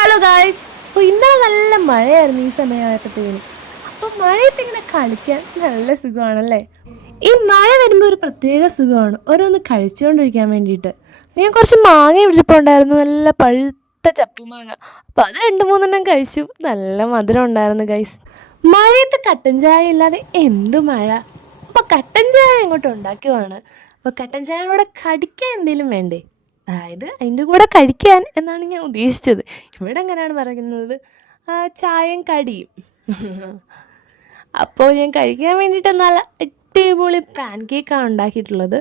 Hello guys. അപ്പോൾ ഇന്നലെ നല്ല മഴയായിരുന്നു ഈ സമയമായപ്പോഴത്തേനും. അപ്പോൾ മഴയത്ത് ഇങ്ങനെ കളിക്കാൻ നല്ല സുഖമാണല്ലേ. ഈ മഴ വരുമ്പോൾ ഒരു പ്രത്യേക സുഖമാണ് ഓരോന്ന് കഴിച്ചുകൊണ്ടിരിക്കാൻ വേണ്ടിയിട്ട്. ഞാൻ കുറച്ച് മാങ്ങ ഇരിപ്പുണ്ടായിരുന്നു, നല്ല പഴുത്ത ചപ്പുമാങ്ങ. അപ്പോൾ അത് 2-3 കഴിച്ചു. നല്ല മധുരം ഉണ്ടായിരുന്നു ഗൈസ്. മഴയത്ത് കട്ടൻ ചായ ഇല്ലാതെ എന്തു മഴ. അപ്പോൾ കട്ടൻ ചായ അങ്ങോട്ട് ഉണ്ടാക്കുവാണ്. അപ്പോൾ കട്ടൻ ചായയോടെ കടിക്കാൻ എന്തെങ്കിലും വേണ്ടേ, അതായത് അതിൻ്റെ കൂടെ കഴിക്കാൻ എന്നാണ് ഞാൻ ഉദ്ദേശിച്ചത്. ഇവിടെ എങ്ങനെയാണ് പറയുന്നത്, ചായയും കടിയും. അപ്പോൾ ഞാൻ കഴിക്കാൻ വേണ്ടിയിട്ട് നല്ല അടിപൊളി പാൻ കേക്കാണ് ഉണ്ടാക്കിയിട്ടുള്ളത്.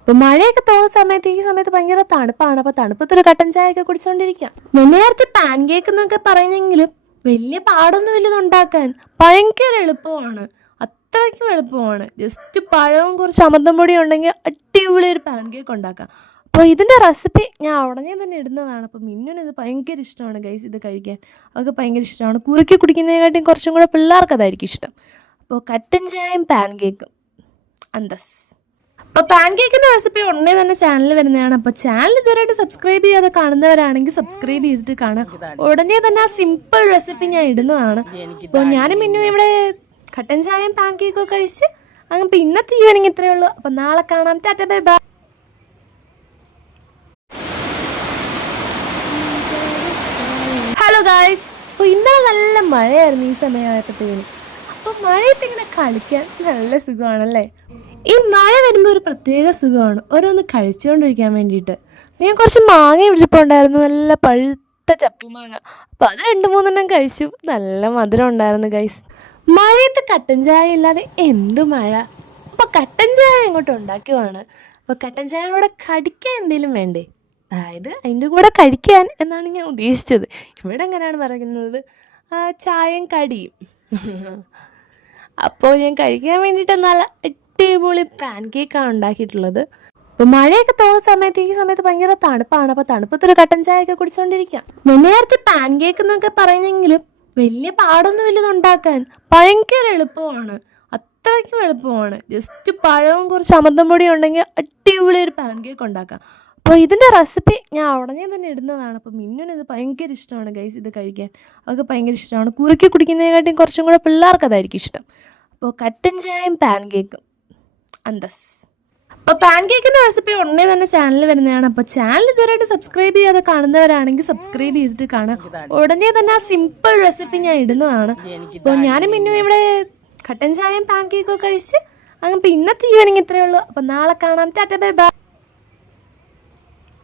അപ്പോൾ മഴയൊക്കെ തോന്നുന്ന സമയത്ത് ഈ സമയത്ത് ഭയങ്കര തണുപ്പാണ്. അപ്പോൾ തണുപ്പത്തൊരു കട്ടൻ ചായയൊക്കെ കുടിച്ചുകൊണ്ടിരിക്കാം. നേരത്തെ പാൻ കേക്ക് എന്നൊക്കെ പറയുന്നെങ്കിലും വലിയ പാടൊന്നുമില്ല ഇത് ഉണ്ടാക്കാൻ. ഭയങ്കര എളുപ്പമാണ്, അത്രയ്ക്കും എളുപ്പമാണ്. ജസ്റ്റ് പഴവും കുറച്ച് അമൃതം പൊടിയും ഉണ്ടെങ്കിൽ അടിപൊളി ഒരു പാൻ കേക്ക് ഉണ്ടാക്കാം. അപ്പോൾ ഇതിൻ്റെ റെസിപ്പി ഞാൻ ഉടനെ തന്നെ ഇടുന്നതാണ്. അപ്പോൾ മിന്നുന് ഇത് ഭയങ്കര ഇഷ്ടമാണ് ഗൈസ്, ഇത് കഴിക്കാൻ അവർക്ക് ഭയങ്കര ഇഷ്ടമാണ്. കുറുക്കി കുടിക്കുന്നതിനെക്കാട്ടിയും കുറച്ചും കൂടെ പിള്ളേർക്ക് അതായിരിക്കും ഇഷ്ടം. അപ്പോൾ കട്ടൻ ചായയും പാൻ കേക്കും അന്തസ്. അപ്പോൾ പാൻ കേക്കിൻ്റെ റെസിപ്പി ഉടനെ തന്നെ ചാനലിൽ വരുന്നതാണ്. അപ്പോൾ ചാനൽ ഇതുവരെയായിട്ട് സബ്സ്ക്രൈബ് ചെയ്യാതെ കാണുന്നവരാണെങ്കിൽ സബ്സ്ക്രൈബ് ചെയ്തിട്ട് കാണുക. ഉടനെ തന്നെ ആ സിമ്പിൾ റെസിപ്പി ഞാൻ ഇടുന്നതാണ്. അപ്പോൾ ഞാനും മിന്നു ഇവിടെ കട്ടൻ ചായയും പാൻ കേക്കും കഴിച്ച് അങ്ങനെ. ഇപ്പോൾ ഇന്നത്തെ ഈവനിങ് ഇത്രയേ ഉള്ളൂ. അപ്പോൾ നാളെ കാണാം. Tata bye bye. Hello guys. അപ്പോൾ ഇന്നലെ നല്ല മഴയായിരുന്നു ഈ സമയമായപ്പോഴത്തേനും. അപ്പോൾ മഴയത്ത് ഇങ്ങനെ കളിക്കാൻ നല്ല സുഖമാണല്ലേ. ഈ മഴ വരുമ്പോൾ ഒരു പ്രത്യേക സുഖമാണ് ഓരോന്ന് കഴിച്ചുകൊണ്ടിരിക്കാൻ വേണ്ടിയിട്ട്. ഞാൻ കുറച്ച് മാങ്ങ ഇരിപ്പുണ്ടായിരുന്നു, നല്ല പഴുത്ത ചപ്പുമാങ്ങ. അപ്പോൾ അത് 2-3 കഴിച്ചു. നല്ല മധുരം ഉണ്ടായിരുന്നു ഗൈസ്. മഴയത്ത് കട്ടൻ ചായ ഇല്ലാതെ എന്തു മഴ. അപ്പോൾ കട്ടൻ ചായ അങ്ങോട്ട് ഉണ്ടാക്കുവാണ്. അപ്പോൾ കട്ടൻ ചായയോടെ കടിക്കാൻ എന്തെങ്കിലും വേണ്ടേ, അതായത് അതിൻ്റെ കൂടെ കഴിക്കാൻ എന്നാണ് ഞാൻ ഉദ്ദേശിച്ചത്. ഇവിടെ എങ്ങനെയാണ് പറയുന്നത്, ചായയും കടിയും. അപ്പോൾ ഞാൻ കഴിക്കാൻ വേണ്ടിയിട്ട് നല്ല അടിപൊളി പാൻ കേക്കാണ് ഉണ്ടാക്കിയിട്ടുള്ളത്. അപ്പോൾ മഴയൊക്കെ തോന്നുന്ന സമയത്ത് ഈ സമയത്ത് ഭയങ്കര തണുപ്പാണ്. അപ്പോൾ തണുപ്പത്തൊരു കട്ടൻ ചായയൊക്കെ കുടിച്ചുകൊണ്ടിരിക്കാം. നേരത്തെ പാൻ കേക്ക് എന്നൊക്കെ പറയുന്നെങ്കിലും വലിയ പാടൊന്നുമില്ല ഇത് ഉണ്ടാക്കാൻ. ഭയങ്കര എളുപ്പമാണ്, അത്രയ്ക്കും എളുപ്പമാണ്. ജസ്റ്റ് പഴവും കുറച്ച് അമൃതം പൊടിയും ഉണ്ടെങ്കിൽ അടിപൊളി ഒരു പാൻ കേക്ക് ഉണ്ടാക്കാം. അപ്പോൾ ഇതിൻ്റെ റെസിപ്പി ഞാൻ ഉടനെ തന്നെ ഇടുന്നതാണ്. അപ്പോൾ മിന്നുന് ഇത് ഭയങ്കര ഇഷ്ടമാണ് ഗൈസ്, ഇത് കഴിക്കാൻ അവർക്ക് ഭയങ്കര ഇഷ്ടമാണ്. കുറുക്കി കുടിക്കുന്നതിനെക്കാട്ടിയും കുറച്ചും കൂടെ പിള്ളേർക്ക് അതായിരിക്കും ഇഷ്ടം. അപ്പോൾ കട്ടൻ ചായയും പാൻ കേക്കും അന്തസ്. അപ്പോൾ പാൻ കേക്കിൻ്റെ റെസിപ്പി ഉടനെ തന്നെ ചാനലിൽ വരുന്നതാണ്. അപ്പോൾ ചാനൽ ഇതുവരെയായിട്ട് സബ്സ്ക്രൈബ് ചെയ്യാതെ കാണുന്നവരാണെങ്കിൽ സബ്സ്ക്രൈബ് ചെയ്തിട്ട് കാണുക. ഉടനെ തന്നെ ആ സിമ്പിൾ റെസിപ്പി ഞാൻ ഇടുന്നതാണ്. അപ്പോൾ ഞാനും മിന്നു ഇവിടെ കട്ടൻ ചായയും പാൻ കേക്കും കഴിച്ച് അങ്ങനെ. ഇപ്പോൾ ഇന്നത്തെ ഈവനിങ് ഇത്രയേ ഉള്ളൂ. അപ്പോൾ നാളെ കാണാം. Tata bye bye.